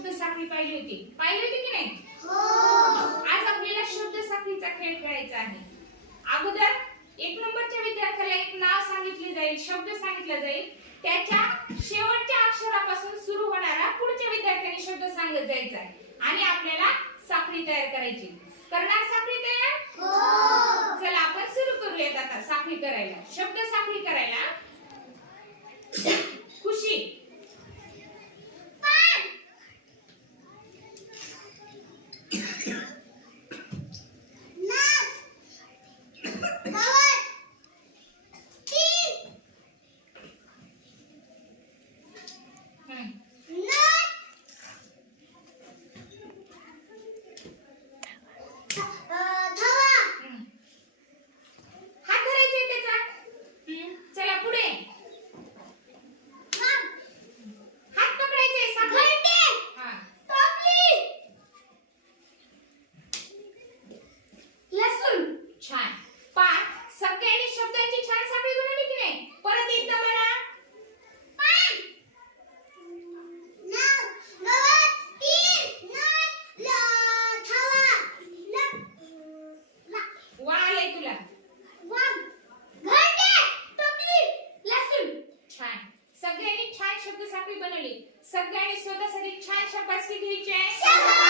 शब्द साखळी पाहिली होती. पाहिली होती की नाही? आज आपल्याला शब्द साखळीचा खेळ खेळायचा आहे. अगोदर एक नंबरच्या विद्यार्थ्याला एक नाव सांगितले जाईल शब्द सांगितला जाईल. त्याच्या शेवटच्या अक्षरापासून सुरू होणारा पुढच्या विद्यार्थ्याने शब्द सांगत जायचा आहे. आणि आपल्याला साखळी तयार करायची. करणार साखळी तयार? चला आपण सुरू करूयात आता साखळी करायला. शब्द साखळी करायला शब्द साखळी बनवली. सगळ्यांनी स्वतःसाठी छान शाबासकी घ्यायची आहे.